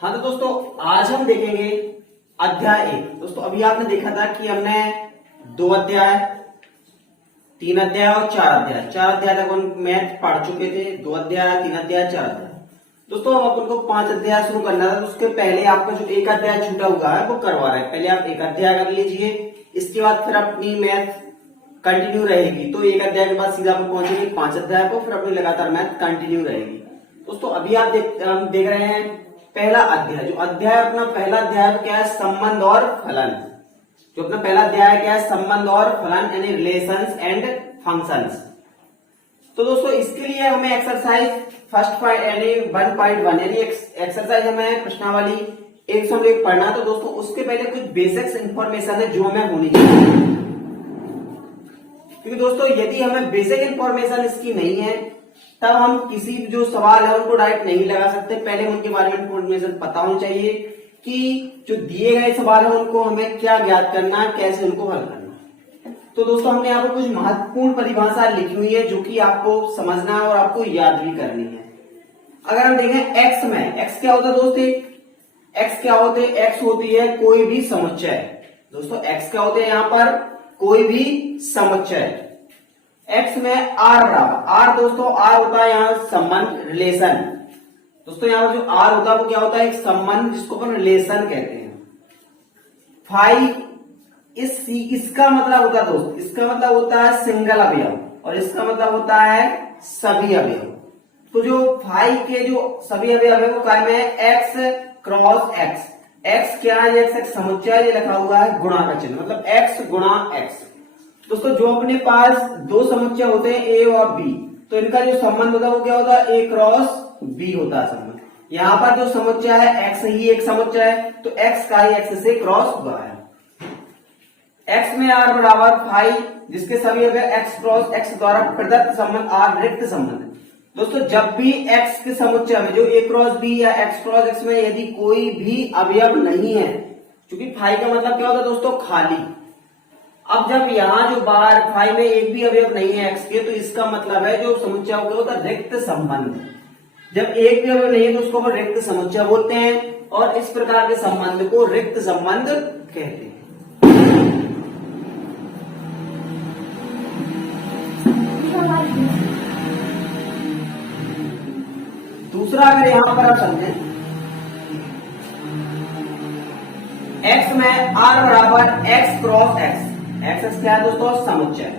हाँ तो दोस्तों आज हम देखेंगे अध्याय 1। दोस्तों अभी आपने देखा था कि हमने 2 अध्याय, 3 अध्याय और 4 अध्याय तक हम मैथ पढ़ चुके थे। 2 अध्याय, 3 अध्याय, 4 अध्याय। दोस्तों हम अपन को 5 अध्याय शुरू करना था, तो उसके पहले आपका जो 1 अध्याय छूटा हुआ है वो करवा रहे हैं। पहले आप 1 अध्याय कर लीजिए, इसके बाद फिर अपनी मैथ कंटिन्यू रहेगी। तो 1 अध्याय के बाद सीधा आप पहुंचेंगे 5 अध्याय को, फिर अपनी लगातार मैथ कंटिन्यू रहेगी। दोस्तों अभी आप देख रहे हैं पहला अध्याय। जो अध्याय अपना पहला अध्याय क्या है, संबंध और फलन। जो अपना पहला अध्याय क्या है, संबंध और फलन यानी रिलेशंस एंड फंक्शंस। तो दोस्तों इसके लिए हमें एक्सरसाइज फर्स्ट पॉइंट यानी 1.1 यानी एक्सरसाइज हमें प्रश्नावली 101 पढ़ना। तो दोस्तों उसके पहले कुछ बेसिक्स इंफॉर्मेशन है जो हमें होनी चाहिए, क्योंकि दोस्तों यदि हमें बेसिक इंफॉर्मेशन इसकी नहीं है तब हम किसी जो सवाल है उनको डायरेक्ट नहीं लगा सकते। पहले उनके बारे में इंफॉर्मेशन पता होनी चाहिए कि जो दिए गए सवाल है उनको हमें क्या ज्ञात करना है, कैसे उनको हल करना। तो दोस्तों हमने यहाँ पर कुछ महत्वपूर्ण परिभाषा लिखी हुई है जो कि आपको समझना है और आपको याद भी करनी है। अगर हम देखें एक्स में, एक्स क्या होता है दोस्तों, एक्स क्या होते हैं, एक्स होती है कोई भी समुच्चय। दोस्तों एक्स क्या होते हैं यहाँ पर, कोई भी समुच्चय। एक्स में आर रहा, आर दोस्तों आर होता है यहाँ संबंध, रिलेशन। दोस्तों यहाँ पर जो आर होता है वो क्या होता है, एक संबंध जिसको अपन रिलेशन कहते हैं। फाइव इसका मतलब होता है दोस्त, इसका मतलब होता है सिंगल अवयव और इसका मतलब होता है सभी अवयव। तो जो फाइव के जो सभी अवयव है वो काय में है, एक्स क्रॉस एक्स। एक्स क्या है, एक्स एक समुच्चय, ये लिखा हुआ है गुणा का चिन्ह, मतलब एक्स गुणा एक्स। दोस्तों जो अपने पास 2 समुच्चय होते हैं ए और बी, तो इनका जो संबंध होता है वो क्या होता है, ए क्रॉस बी होता है संबंध। यहाँ पर जो समुच्चय है एक्स ही एक समुच्चय है, तो एक्स का ही एक्स से क्रॉस हुआ है। एक्स में आर बराबर 5 जिसके सभी अवयव एक्स क्रॉस एक्स द्वारा प्रदत्त संबंध आर रिक्त संबंध। दोस्तों जब भी एक्स के समुच्चय में जो ए क्रॉस बी या एक्स क्रॉस एक्स में यदि कोई भी अवयव नहीं है, क्योंकि 5 का मतलब क्या होता है दोस्तों, खाली। अब जब यहाँ जो बाहर 5 में एक भी अवयव नहीं है एक्स के, तो इसका मतलब है जो समुच्चय होता है रिक्त संबंध। जब एक भी अवयव नहीं है तो उसको हम रिक्त समुच्चय बोलते हैं और इस प्रकार के संबंध को रिक्त संबंध कहते हैं। दूसरा अगर यहां पर आप समझें, एक्स में आर बराबर एक्स क्रॉस एक्स। एक्स क्या है दोस्तों, समुच्चय।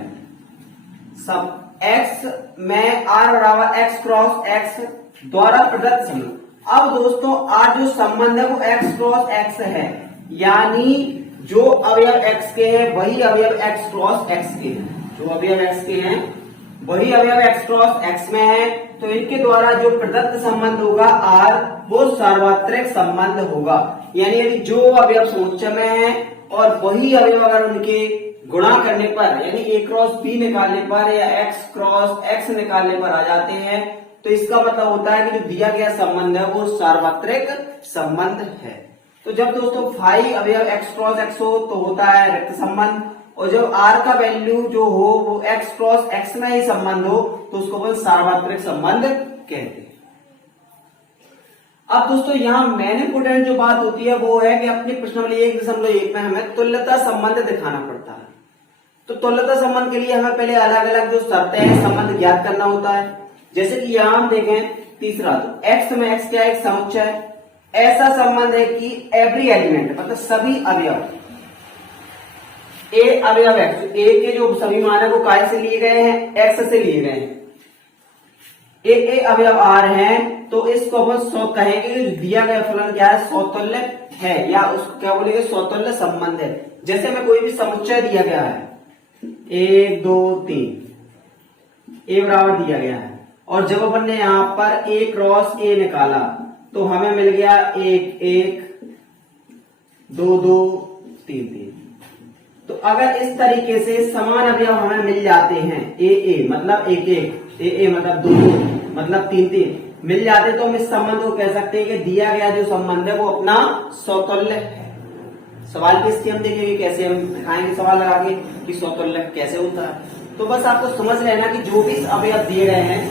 सब एक्स में आर बराबर एक्स क्रॉस एक्स द्वारा प्रदत्त संबंध। अब दोस्तों आर जो संबंध है वो एक्स क्रॉस एक्स है, यानी जो अवयव एक्स के हैं वही अवयव एक्स क्रॉस एक्स के हैं। जो अवयव एक्स के हैं वही अवयव एक्स क्रॉस एक्स में है, तो इनके द्वारा जो प्रदत्त संबंध होगा आर वो सार्वत्रिक संबंध होगा। यानी यदि जो अवयव समुच्चय में है और वही अवयव अगर उनके गुणा करने पर यानी ए क्रॉस बी निकालने पर या एक्स क्रॉस एक्स निकालने पर आ जाते हैं, तो इसका मतलब होता है कि जो दिया गया संबंध है वो सार्वत्रिक संबंध है। तो जब दोस्तों 5 अवयव एक्स क्रॉस एक्स हो तो होता है रिक्त संबंध, और जब आर का वैल्यू जो हो वो एक्स क्रॉस एक्स में ही संबंध हो तो उसको अपन सार्वत्रिक संबंध कहते हैं। अब दोस्तों यहाँ मेन इंपोर्टेंट जो बात होती है वो है कि अपनी प्रश्नावली 1.1 में हमें तुल्यता संबंध दिखाना पड़ता है। तो तुल्यता संबंध के लिए हमें पहले अलग अलग जो शर्तें हैं संबंध ज्ञात करना होता है। जैसे कि यहाँ हम देखें तीसरा, तो एक्स में एक्स क्या है, एक समुच्चय है। ऐसा संबंध है कि एवरी एलिमेंट मतलब सभी अवयव ए अवयव एक्स, ए के जो सभी मान है वो काय से लिए गए हैं, एक्स से लिए गए हैं। ए अवयव आर हैं तो इसको अपन सौ कहेंगे कि दिया गया फलन क्या है, समतुल्य है, या उसको क्या बोलेंगे, समतुल्य संबंध है। जैसे हमें कोई भी समुच्चय दिया गया है 1 2 3 ए बराबर दिया गया है, और जब अपन ने यहां पर ए क्रॉस ए निकाला तो हमें मिल गया 1 1 2 2 3 3। तो अगर इस तरीके से समान अवयव हमें मिल जाते हैं, ए मतलब 1 1 ए मतलब 2 2 मतलब 3 3 मिल जाते, तो हम इस संबंध को कह सकते हैं कि दिया गया जो संबंध है वो अपना समतुल्य है। सवाल की स्थिति हम देखेंगे कैसे हम दिखाएंगे सवाल लगा के कि समतुल्य कैसे होता है। तो बस आपको समझ लेना कि जो भी अवयव दिए गए हैं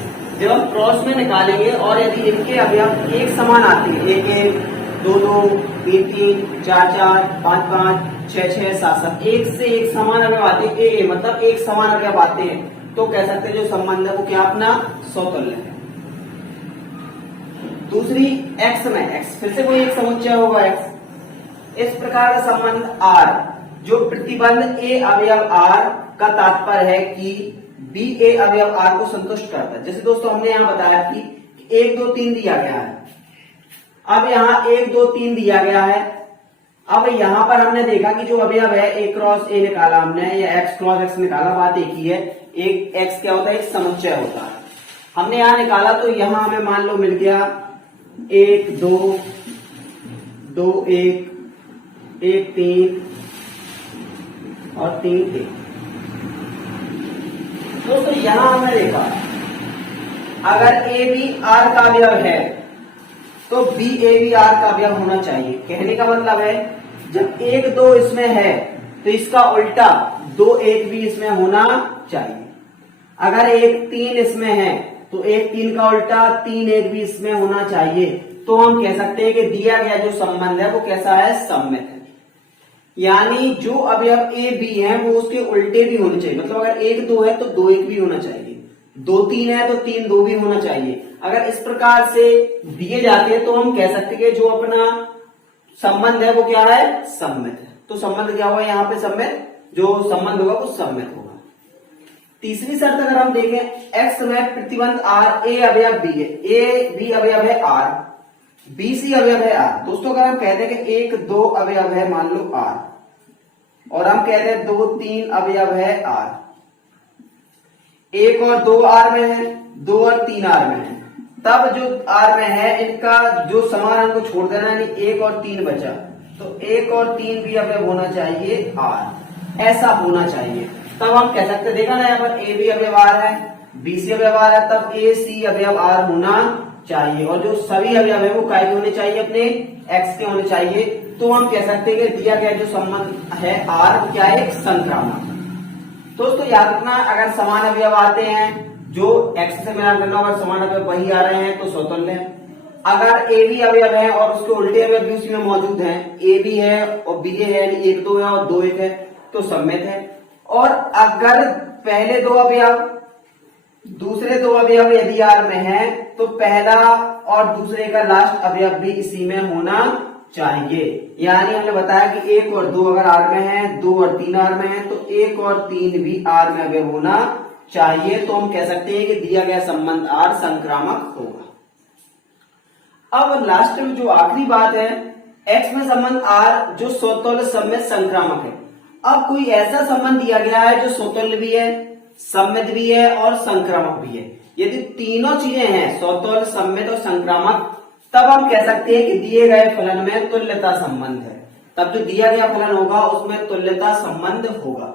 जब हम क्रॉस में निकालेंगे और यदि इनके अवयव एक समान आते हैं, 1 1 दो दो, तीन तीन, चार चार, पांच पांच, छह छह, सात सात, एक से एक समान अवयव आते हैं, ए मतलब एक समान अवयव आते हैं, तो कह सकते हैं जो संबंध है वो क्या अपना समतुल्य है। दूसरी एक्स में, एक्स फिर से कोई एक समुच्चय होगा एक्स। इस प्रकार का संबंध आर, जो प्रतिबंध ए अवयव आर का तात्पर्य है कि बी ए अवयव आर को संतुष्ट करता है। जैसे दोस्तों हमने यहां बताया कि 1 2 3 दिया गया है, अब यहां 1 2 3 दिया गया है। अब यहां पर हमने देखा कि जो अवयव है ए क्रॉस ए निकाला हमने, या एक्स क्रॉस एक्स निकाला, बात एक ही है। एक एक्स क्या होता है, एक समुच्चय होता है। हमने यहां निकाला तो यहां हमें मान लो मिल गया 1 2 2 1 1 3 और 3 1। दोस्तों यहां हमने देखा अगर ए बी आर का अवयव है तो बी ए बी आर का अवयव होना चाहिए। कहने का मतलब है जब 1 2 इसमें है तो इसका उल्टा 2 1 भी इसमें होना चाहिए। अगर 1 3 इसमें है तो 1 3 का उल्टा 3 1 भी इसमें होना चाहिए। तो हम कह सकते हैं कि दिया गया जो संबंध है वो कैसा है, सममित है। यानी जो अवयव ए बी है वो उसके उल्टे भी होने चाहिए। मतलब अगर 1 2 है तो 2 1 भी होना चाहिए, 2 3 है तो 3 2 भी होना चाहिए। अगर इस प्रकार से दिए जाते हैं तो हम कह सकते हैं कि जो अपना संबंध है वो क्या है, सममित है। तो संबंध क्या होगा यहाँ पे, सममित, जो संबंध होगा वो सममित होगा। तीसरी शर्त अगर हम देखें, एक्स में प्रतिबंध आर, ए अवयव बी है, ए बी अवयव है आर, बी सी अवयव है आर। दोस्तों अगर हम कहते हैं कि 1 2 अवयव है मान लो आर, और हम कहते हैं 2 3 अवयव है आर, 1 और 2 आर में है, 2 और 3 आर में है, तब जो आर में है इनका जो समान अंक को छोड़ देना, यानी 1 और 3 बचा, तो 1 और 3 भी अवयव होना चाहिए आर, ऐसा होना चाहिए। तब हम कह सकते, देखा ना यहाँ पर ए बी अवयव आर है, बी सी अवयव आर है, तब ए सी अवयव आर होना चाहिए। और जो सभी अवयव है वो काय के होने चाहिए, अपने एक्स के होने चाहिए। तो हम कह सकते हैं कि दिया गया जो संबंध है आर क्या है, संक्रामक। दोस्तों याद रखना, अगर समान अवयव आते हैं जो एक्स से मिलान करना, अगर समान अवयव वही आ रहे हैं तो समतुल्य है। अगर ए बी अवयव है और उसके उल्टे अवयव भी उसी में मौजूद हैं, ए बी है और बी ए है, यानी 1 2 है और 2 1 है, तो सममित है। और अगर पहले दो अवयव दूसरे दो अवयव यदि आर में है तो पहला और दूसरे का लास्ट अवयव भी इसी में होना चाहिए। यानी हमने बताया कि 1 और 2 अगर आर में है, 2 और 3 आर में है, तो 1 और 3 भी आर में अवयव होना चाहिए। तो हम कह सकते हैं कि दिया गया संबंध आर संक्रामक होगा। अब लास्ट में जो आखिरी बात है, एक्स में संबंध आर जो समतुल्य सममित संक्रामक है। अब कोई ऐसा संबंध दिया गया है जो समतुल्य भी है, सममित भी है और संक्रामक भी है। यदि तीनों चीजें हैं, समतुल्य, सममित और संक्रामक, तब हम कह सकते हैं कि दिए गए फलन में तुल्यता संबंध है। तब जो दिया गया फलन होगा उसमें तुल्यता संबंध होगा।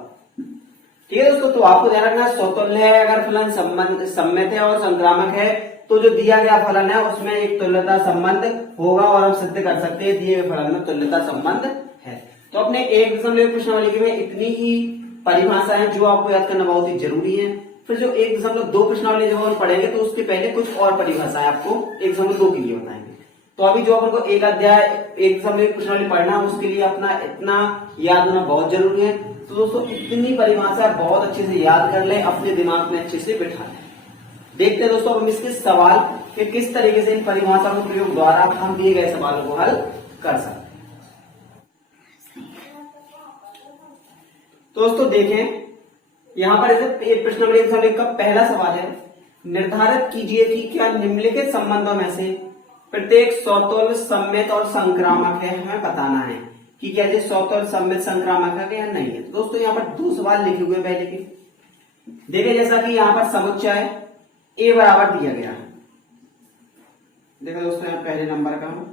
ठीक है दोस्तों, तो आपको ध्यान रखना, समतुल्य है अगर फलन, संबंध सममित है और संक्रामक है, तो जो दिया गया फलन है उसमें एक तुल्यता संबंध होगा और हम सिद्ध कर सकते हैं दिए गए फलन में तुल्यता संबंध है। तो अपने 1.1 प्रश्नावली में इतनी ही परिभाषा है जो आपको याद करना बहुत ही जरूरी है। फिर जो 1.2 प्रश्नावली जब हम पढ़ेंगे तो उसके पहले कुछ और परिभाषाएं आपको 1.2 के लिए बताएंगे। तो अभी जो अपन को एक अध्याय 1.1 प्रश्नावली पढ़ना है उसके लिए अपना इतना याद होना बहुत जरूरी है। तो दोस्तों इतनी परिभाषा बहुत अच्छे से याद कर ले, अपने दिमाग में अच्छे से बिठा लें। देखते हैं दोस्तों हम इसके सवाल कि किस तरीके से इन परिभाषाओं के प्रयोग द्वारा हम दिए गए सवालों को हल कर सकते हैं। दोस्तों देखें यहां पर ऐसे प्रश्न नंबर 1 का पहला सवाल है, निर्धारित कीजिए कि क्या निम्नलिखित संबंधों में से प्रत्येक समतुल्य, सममित और संक्रामक है। हमें बताना है कि क्या ये समतुल्य, सममित, संक्रामक है या नहीं है। तो दोस्तों यहाँ पर 2 सवाल लिखे हुए पहले के देखें, जैसा कि यहाँ पर समुच्चय ए बराबर दिया गया है। देखो दोस्तों यहाँ पहले नंबर का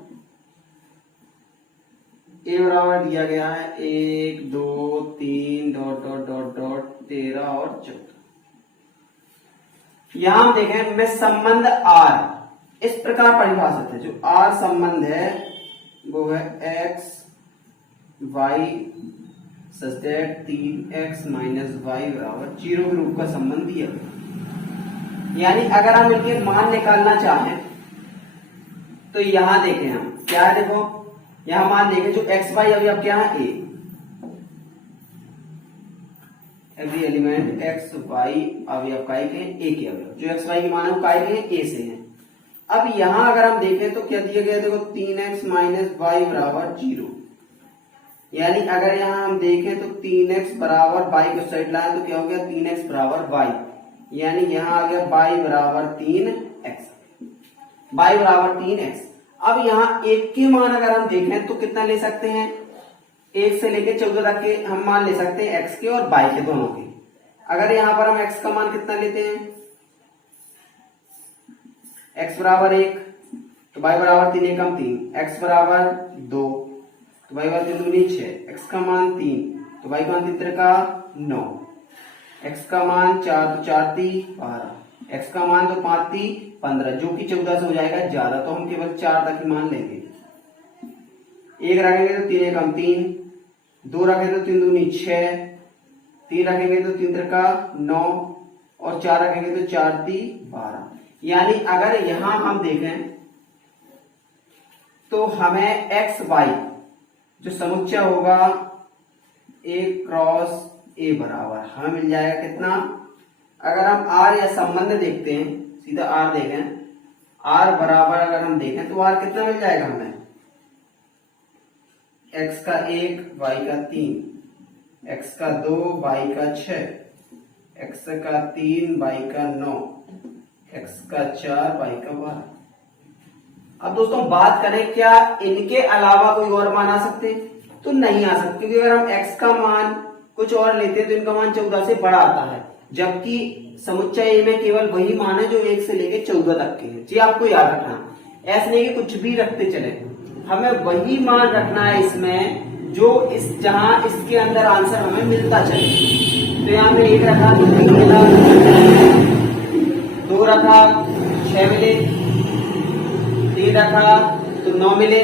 ए बराबर दिया गया है 1 2 3 डॉट डॉट डॉट डॉट 13 और 14। यहां हम देखें में संबंध आर इस प्रकार परिभाषित है। जो आर संबंध है वो है X Y such that 3x minus Y बराबर 0 के रूप का संबंध दिया गया। यानी अगर हम इनके मान निकालना चाहें तो यहां देखें हम क्या है, देखो यहां मान देंगे जो एक्स वाई अवयव क्या है, ए, एवरी एलिमेंट एक्स वाई अवयव काय के ए के अवयव, जो एक्स वाई के मान है वो काय के ए से है। अब यहां अगर हम देखें तो क्या दिया गया है, देखो 3x माइनस वाई बराबर 0, यानी अगर यहां हम देखें तो 3x बराबर y को साइड लाए तो क्या हो गया 3x बराबर y, यानी यहां आ गया y बराबर 3x, y बराबर 3x। अब यहां एक के मान अगर हम देखें तो कितना ले सकते हैं, 1 से लेके 14 तक के हम मान ले सकते हैं x के और y के दोनों के। अगर यहां पर हम x का मान कितना लेते हैं, x बराबर 1 तो y बराबर 3 एकम 3, x बराबर 2 तो y बराबर 3 दूनी 6, x का मान 3 तो y का मान 3 का 9, x का मान 4 तो 4 ती 12, x का मान तो 5 ती 15, जो कि 14 से हो जाएगा ज्यादा, तो हम केवल 4 तक ही मान लेंगे। 1 रखेंगे तो 3 एकम 3, 2 रखेंगे तो 3 दूनी 6, 3 रखेंगे तो 3 का 9 और 4 रखेंगे तो 4 ती 12। यानी अगर यहां हम देखें तो हमें एक्स वाई जो समुच्चय होगा ए क्रॉस ए बराबर हमें मिल जाएगा कितना, अगर हम आर या संबंध देखते हैं, सीधा आर देखें, आर बराबर अगर हम देखें तो आर कितना मिल जाएगा हमें, एक्स का 1 वाई का 3, एक्स का 2 वाई का 6, एक्स का 3 वाई का 9, एक्स का 4 वाई का 12। अब दोस्तों बात करें क्या इनके अलावा कोई और मान आ सकते, तो नहीं आ सकते, क्योंकि अगर हम x का मान कुछ और लेते हैं तो इनका मान 14 से बड़ा आता है, जबकि समुच्चय ए में केवल वही मान है जो 1 से लेके 14 तक के हैं। जी आपको याद रखना, ऐसा नहीं कि कुछ भी रखते चले, हमें वही मान रखना है इसमें जो इस जहां इसके अंदर आंसर हमें मिलता चले। तो यहाँ पे 1 रखा तो 3 मिला, 2 रखा 6 मिले, 3 रखा तो 9 मिले,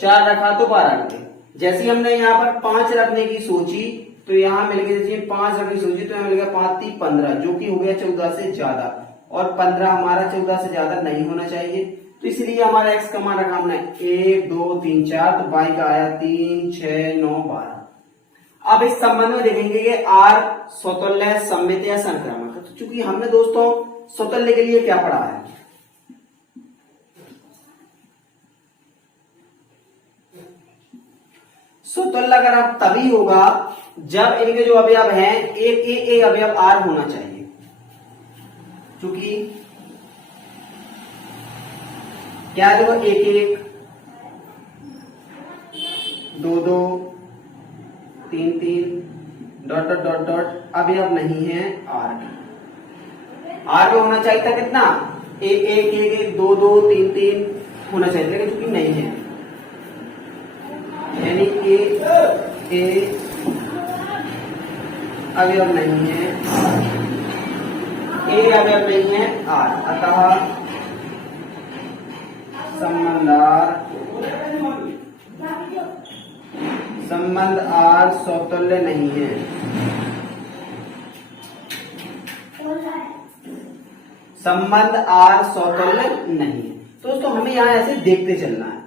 4 रखा तो 12 मिले। जैसे हमने यहाँ पर 5 रखने की सोची तो यहाँ मिल गया, जैसे 5 रखने की सोची तो यहाँ मिल गया 5 × 3 = 15, जो कि हो गया 14 से ज्यादा, और 15 हमारा 14 से ज्यादा नहीं होना चाहिए, तो इसलिए हमारा x का मान रखा हमने 1 2 3 4, तो y का आया 3 6 9 12। अब इस संबंध में देखेंगे कि r स्वतुल्य सममित या संक्रामक, तो चूंकि हमने दोस्तों स्वतुल्य के लिए क्या पढ़ा है, स्वतुल्य अगर आप तभी होगा जब इनके जो अवयव हैं एक अवयव r होना चाहिए, क्योंकि क्या देखो 1 1 2 2 3 3 डॉट डॉट डॉट डॉट अवयव नहीं है r में होना चाहिए था कितना 1 1 1 1 2 2 3 3 होना चाहिए, लेकिन चूंकि नहीं है, यानी ए अवयव नहीं है, ए अवयव नहीं है r, अतः संबंध r स्वतुल्य नहीं है। संबंध r स्वतुल्य नहीं है। दोस्तों हमें यहां ऐसे देखते चलना है,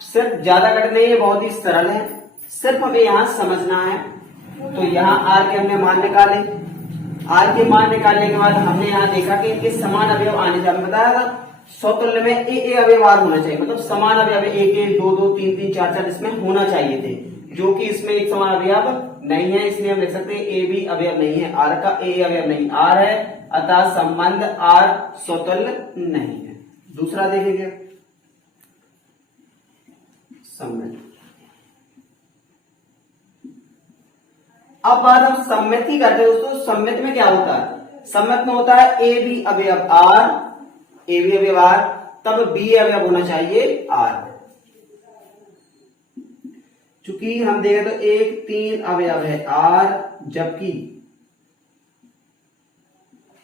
सिर्फ ज्यादा कठिन नहीं है, बहुत ही सरल है, सिर्फ हमें यहां समझना है। तो यहां r के हमने मान निकाले, r के मान निकालने के बाद हमने यहाँ देखा कि इनके समान अवयव आने चाहिए, बताया था स्वतुल्य में ए अवयव r होना चाहिए, मतलब समान अवयव 1 1 2 2 3 3 4 4 इसमें होना चाहिए थे, जो कि इसमें एक समान अवयव नहीं है, इसलिए हम लिख सकते हैं ए भी अवयव नहीं है, r का ए अवयव नहीं r है, अतः संबंध r स्वतुल्य नहीं है। दूसरा देखेंगे सम्मित। अब बात हम सम्मित ही करते हैं दोस्तों। सम्मित में क्या होता है, सम्मित में होता है ए बी अवयव r, ए बी अवयव r, तब बी अवयव होना चाहिए r। चूंकि हम देखें तो 1 3 अवयव है r, जबकि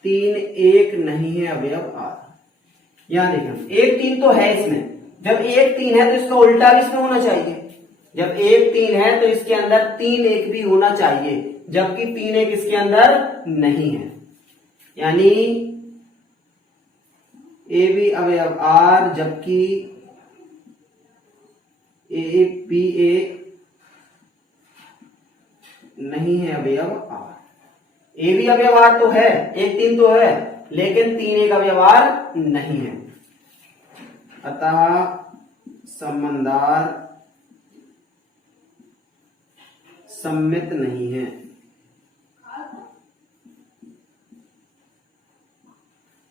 3 1 नहीं है अवयव r। यहां देखें 1 3 तो है इसमें, जब 1 3 है तो इसका उल्टा भी इसमें होना चाहिए, जब 1 3 है तो इसके अंदर 3 1 भी होना चाहिए, जबकि 3 1 इसके अंदर नहीं है, यानी ए बी अवयव आर जबकि ए बी ए नहीं है अवयव आर। ए बी अवयव आर तो है, 1 3 तो है, लेकिन 3 एक अवयव आर नहीं है। अतः संबंधार सम्मित नहीं है।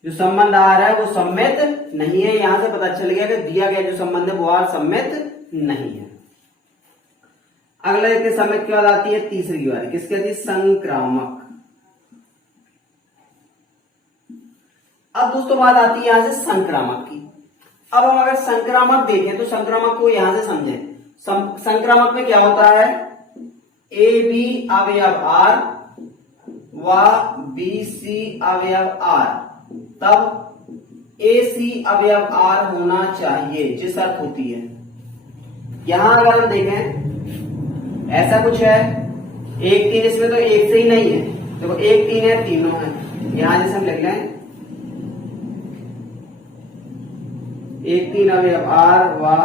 जो संबंध आ रहा है वो सम्मित नहीं है। यहां से पता चल गया कि दिया गया जो संबंध है वो आर सम्मित नहीं है। अगला देखते सम्मित के बाद आती है तीसरी की बारी, किसकी आती है? संक्रामक। अब दोस्तों बात आती है यहां से संक्रामक की। अब हम अगर संक्रामक देखें तो संक्रामक को यहां से समझें। संक्रामक में क्या होता है? ए बी अवयव आर व बी सी अवयव आर, तब ए सी अवयव आर होना चाहिए, जिस शर्त होती है। यहां अगर हम देखें ऐसा कुछ है, 1 3 इसमें तो एक से ही नहीं है, देखो 1 3 है, तीनों है। यहां जैसे हम लिख लें 1 3 अवयव आर व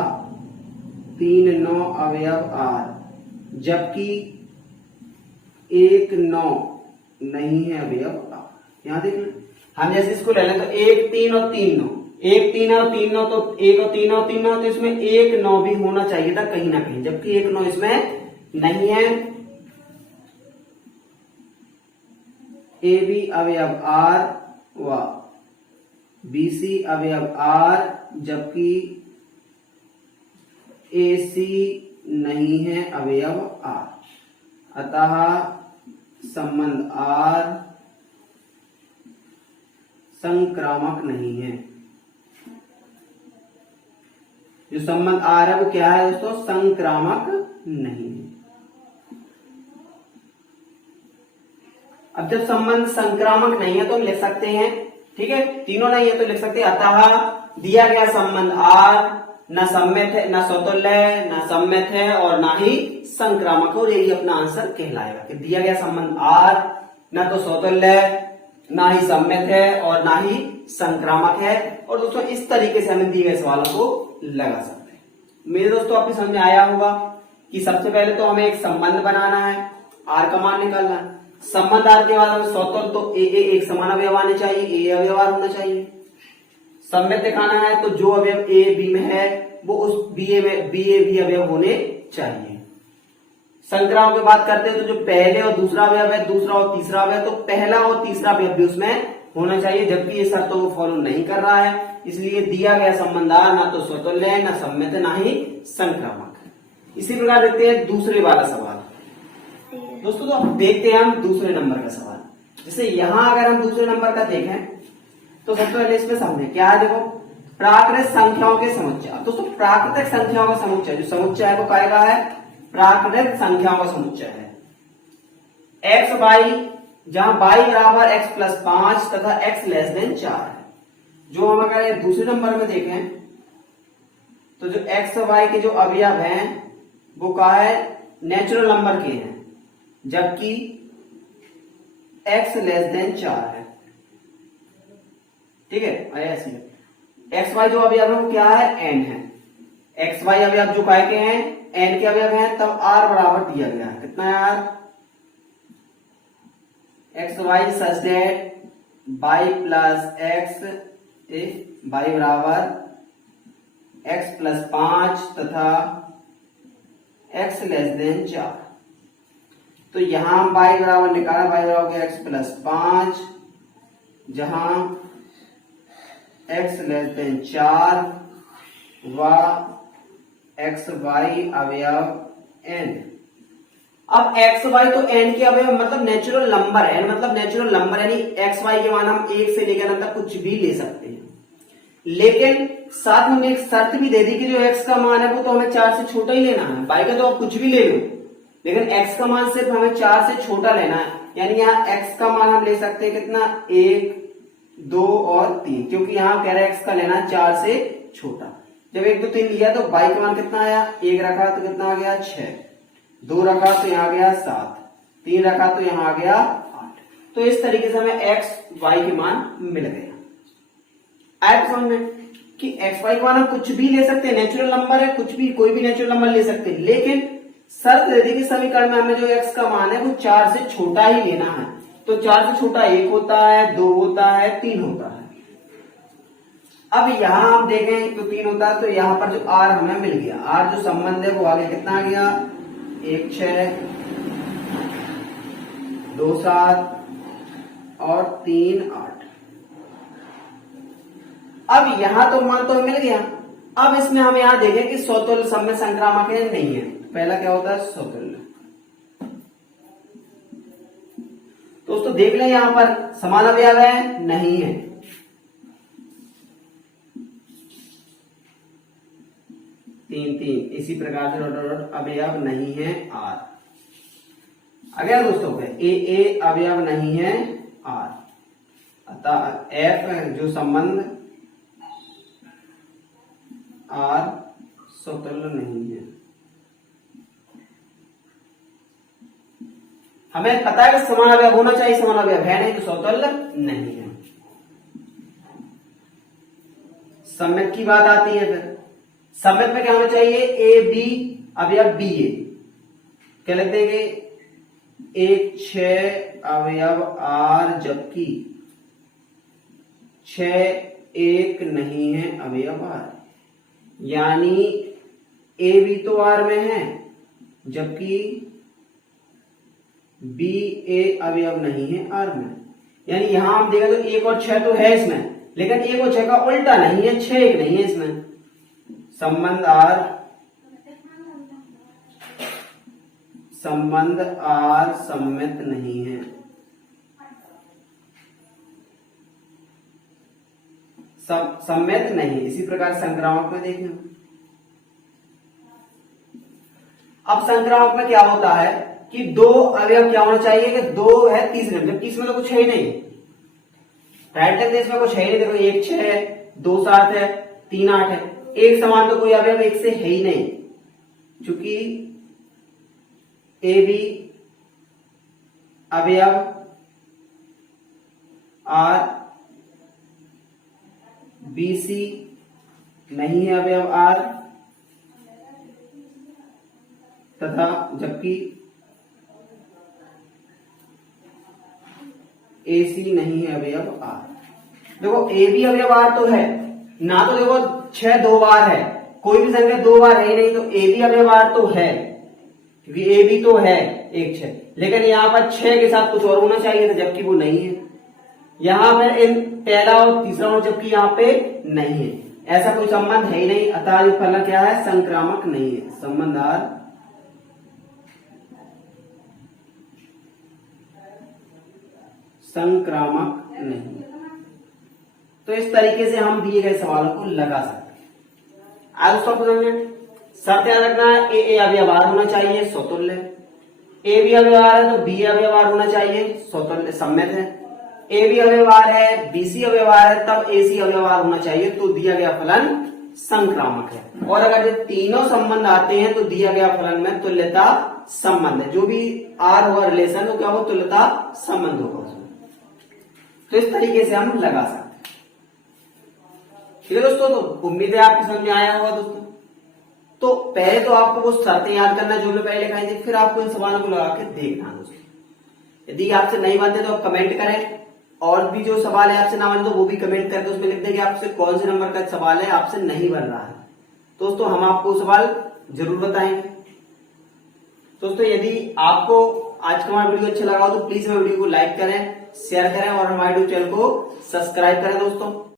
3 9 अवयव आर, जबकि 1 9 नहीं है अवयव आर। यहां देख लें, हम जैसे इसको ले लें तो 1 3 और 3 9, 1 3 और 3 9 तो 1 और 3 और 3 9, तो इसमें 1 9 भी होना चाहिए था कहीं ना कहीं, जबकि 1 9 इसमें नहीं है। ए बी अवयव आर व बी सी अवयव आर, जबकि ए सी नहीं है अवयव आर। अतः संबंध आर संक्रामक नहीं है। जो संबंध आर है वो क्या है दोस्तों? संक्रामक नहीं है। अब जब संबंध संक्रामक नहीं है तो हम लिख सकते हैं, ठीक है, तीनों नहीं है तो लिख सकते हैं अतः दिया गया संबंध आर न सम्मित है, न स्वतुल्य है, न सम्मित है और ना ही संक्रामक, और यही अपना आंसर कहलाएगा कि दिया गया संबंध आर न तो स्वतुल्य है, ना ही सम्मित है और ना ही संक्रामक है। और दोस्तों इस तरीके से हमें दिए गए सवालों को लगा सकते हैं। मेरे दोस्तों आपकी समझ में आया होगा कि सबसे पहले तो हमें एक संबंध बनाना है, आर का मान निकालना है। संबंध आर के बाद हमें स्वतंत्र तो ए एक समान अवयव आने चाहिए, ए अवयव आर होना चाहिए। सम्मित दिखाना है तो जो अवयव ए बी में है वो उस बी ए भी अवयव होने चाहिए। संक्रामक की बात करते हैं तो जो पहले और दूसरा अवयव है, दूसरा और तीसरा अवयव, तो पहला और तीसरा अवयव भी उसमें होना चाहिए, जबकि ये शर्तों को फॉलो नहीं कर रहा है, इसलिए दिया गया संबंध आर ना तो स्वतुल्य है, ना सम्मित है, ना ही संक्रामक। इसी प्रकार देखते हैं दूसरे वाला सवाल। दोस्तों तो देखते हैं हम दूसरे नंबर का सवाल। जैसे यहां अगर हम दूसरे नंबर का देखें तो सबसे पहले इसमें समझे क्या है। देखो प्राकृतिक संख्याओं के समुच्चय। दोस्तों प्राकृतिक संख्याओं का समुच्चय, जो समुच्चय है वो कायगा है प्राकृतिक संख्याओं का समुच्चय है। एक्स वाई, जहां वाई बराबर एक्स प्लस 5 तथा एक्स लेस देन 4 है। जो हम अगर दूसरे नंबर में देखें तो जो एक्स वाई के जो अवयव हैं वो क्या है? नेचुरल नंबर के हैं, जबकि एक्स लेस देन 4 है। ठीक है, ऐसे एक्स वाई जो अवयव है वो क्या है? एन है। एक्स वाई अवयव जो काय के हैं? एन के अवयव हैं, तब आर बराबर दिया गया है। कितना है R? X Y such that Y plus X Y बराबर एक्स प्लस 5 तथा एक्स लेस देन 4। तो यहां हम वाई बराबर निकाला, वाई बराबर हो गया एक्स प्लस 5, जहां एक्स लेस देन 4 व एक्स वाई अवयव एन। अब एक्स वाई तो एन के अवयव मतलब नेचुरल नंबर है, मतलब नेचुरल नंबर यानी एक्स वाई के मान हम 1 से लेकर अंत तक कुछ भी ले सकते हैं। लेकिन साथ में एक शर्त भी दे दी कि जो एक्स का मान है वो तो हमें 4 से छोटा ही लेना है। वाई का तो आप कुछ भी ले लो, लेकिन एक्स का मान सिर्फ हमें 4 से छोटा लेना है। यानी यहाँ एक्स का मान हम ले सकते हैं कितना? 1 2 और 3, क्योंकि यहाँ कह रहे हैं एक्स का लेना 4 से छोटा। जब 1 2 3 लिया तो वाई का मान कितना आया? 1 रखा तो कितना आ गया? 6, 2 रखा तो यहाँ आ गया 7, 3 रखा तो यहाँ आ गया 8। तो इस तरीके से हमें एक्स वाई के मान मिल गया। आया समझ में कि एक्स वाई का मान हम कुछ भी ले सकते हैं, नेचुरल नंबर है, कुछ भी कोई भी नेचुरल नंबर ले सकते हैं, लेकिन शर्त दे दी कि समीकरण में हमें जो एक्स का मान है वो 4 से छोटा ही लेना है। तो 4 से छोटा 1 होता है, 2 होता है, 3 होता है। अब यहां हम देखें तो 3 होता है, तो यहां पर जो आर हमें मिल गया, आर जो संबंध है वो आगे कितना आ गया, 1 6 2 7 और 3 8। अब यहां तो मान तो मिल गया। अब इसमें हम यहां देखें कि स्वतुल्य सब में संक्रामक है नहीं है। पहला क्या होता है, स्वतुल्य। दोस्तों देख लें यहां पर समान अवयव है, नहीं है। तीन तीन इसी प्रकार से डॉट डॉट अवयव नहीं है आर। अगर दोस्तों ए अवयव नहीं है आर, अतः एफ जो संबंध आर स्वतुल्य नहीं है। हमें पता है कि समान अवयव होना चाहिए, समान अवयव है नहीं तो स्वतुल्य नहीं है। सम्मित की बात आती है, फिर सम्मित में क्या होना चाहिए, ए बी अवयव बी ए। क्या लिखते हैं कि 1 6 अवयव आर जबकि 6 1 नहीं है अवयव आर। यानी ए बी तो आर में है जबकि बी ए अवयव नहीं है आर में। यानी यहां हम देखें तो 1 और 6 तो है इसमें, लेकिन 1 और 6 का उल्टा नहीं है, 6 1 नहीं है इसमें। संबंध आर सम्मित नहीं है। सम्मित नहीं, इसी प्रकार संक्रामक में देखें। अब संक्रामक में क्या होता है कि 2 अवयव क्या होना चाहिए कि 2 है तीसरे में, जबकि इसमें तो कुछ है ही नहीं। राइट हैंड इसमें कुछ है ही नहीं। देखो 1 6 है, 2 7 है, 3 8 है। एक समान तो कोई अवयव एक से है ही नहीं, चूंकि ए बी अवयव आर, बी सी नहीं है अवयव आर, तथा जबकि ए सी नहीं है अवयव आर। देखो ए बी अवयव आर तो है ना, तो देखो 6 2 बार है, कोई भी संख्या 2 बार है ही नहीं, तो ए बी अवयव आर तो है क्योंकि ए बी तो है 1 6। लेकिन यहां पर 6 के साथ कुछ और होना चाहिए था, जबकि वो नहीं है। यहां पर इन पहला और तीसरा और जबकि यहां पे नहीं है, ऐसा कोई संबंध है ही नहीं। अतः ये फलन क्या है, संक्रामक नहीं है। संबंध आर संक्रामक नहीं। तो इस तरीके से हम दिए गए सवालों को लगा सकते हैं। आज उसका समझें, शर्त याद रखना है, ए अवयवार होना चाहिए स्वतुल्य। ए बी अवयवार है तो बी अवयवार होना चाहिए स्वतुल्य सम्मित है। ए बी अवयवार है, बी सी अवयवार है, तब ए सी अवयवार होना चाहिए, तो दिया गया फलन संक्रामक है। और अगर ये तीनों संबंध आते हैं तो दिया गया फलन में तुल्यता संबंध है। जो भी आर होगा रिलेशन हो, क्या वो तुल्यता संबंध होगा उसमें। तो इस तरीके से हम लगा सकते हैं। ठीक है दोस्तों, तो उम्मीद है आपकी समझ में आया होगा दोस्तों। तो पहले तो आपको वो शर्तें याद करना जो हमने पहले लिखाई थी, फिर आपको इन सवालों को लगा के देखना दोस्तों। यदि आपसे नहीं बनते तो आप कमेंट करें, और भी जो सवाल है आपसे ना बने तो वो भी कमेंट करके उसमें लिख दें कि आपसे कौन से नंबर का सवाल है आपसे नहीं बन रहा है। दोस्तों हम आपको सवाल जरूर बताएंगे। दोस्तों यदि आपको आज का हमारा वीडियो अच्छा लगा हो तो प्लीज हमारे वीडियो को लाइक करें, शेयर करें और हमारे यूट्यूब चैनल को सब्सक्राइब करें दोस्तों।